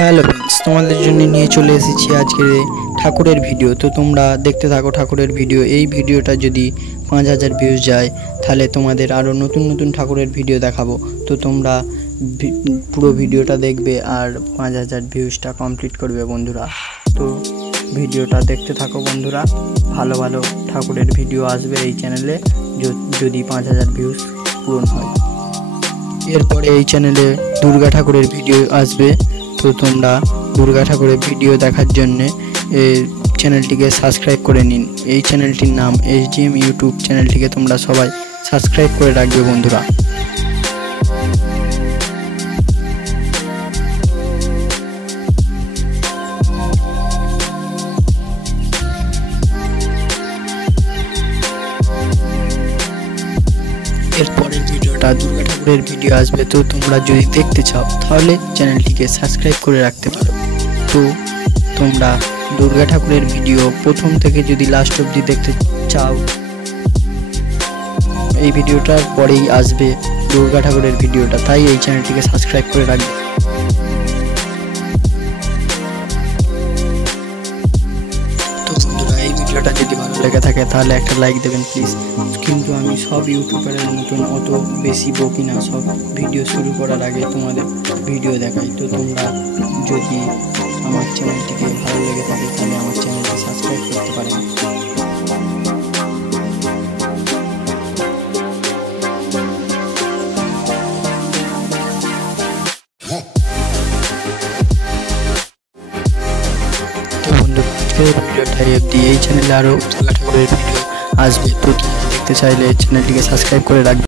Hello friends, তোমাদের জন্য নিয়ে চলে এসেছি আজকের ঠাকুরের ভিডিও। তো তোমরা দেখতে থাকো ঠাকুরের ভিডিও। এই ভিডিওটা যদি 5000 ভিউজ যায় তাহলে তোমাদের আরও নতুন নতুন ঠাকুরের ভিডিও দেখাবো। তো তোমরা পুরো ভিডিওটা দেখবে আর 5000 ভিউজটা কমপ্লিট করবে বন্ধুরা। তো ভিডিওটা দেখতে থাকো বন্ধুরা, ভালো ভালো ঠাকুরের ভিডিও আসবে এই চ্যানেলে যদি 5000 ভিউজ পূরণ হয়। এরপরে এই চ্যানেলে দুর্গা ঠাকুরের ভিডিও আসবে। তো তোমরা দুর্গা ঠাকুরের ভিডিও দেখার জন্য এই চ্যানেলটিকে সাবস্ক্রাইব করে নিন। এই চ্যানেলটির নাম SDM ইউটিউব। চ্যানেলটিকে তোমরা সবাই সাবস্ক্রাইব করে রাখবে বন্ধুরা। এরপরের ভিডিওটা দুর্গা ঠাকুরের ভিডিও আসবে। তো তোমরা যদি দেখতে চাও তাহলে চ্যানেলটিকে সাবস্ক্রাইব করে রাখতে পারো। তো তোমরা দুর্গা ঠাকুরের ভিডিও প্রথম থেকে যদি লাস্ট অবধি দেখতে চাও, এই ভিডিওটার পরেই আসবে দুর্গা ঠাকুরের ভিডিওটা, তাই এই চ্যানেলটিকে সাবস্ক্রাইব করে রাখবে। তো বন্ধুরা, এই ভিডিওটা যদি ভালো লেগে থাকে তাহলে একটা লাইক দেবেন প্লিজ। কিন্তু আমি সব ইউটিউবারের মতন অত বেশি বকি না, সব ভিডিও শুরু করার আগে তোমাদের ভিডিও দেখাই। তো তোমরা যদি আমার চ্যানেলটিকে ভালো লেগে থাকে তাহলে আমার চ্যানেলটি সাবস্ক্রাইব করতে পারেন। তো বন্ধু, আজকের ভিডিওটাই অবধি। এই চ্যানেলে আরও দুর্গা ঠাকুরের ভিডিও আসবে। তো দেখতে চাইলে চ্যানেলটিকে সাবস্ক্রাইব করে রাখবে।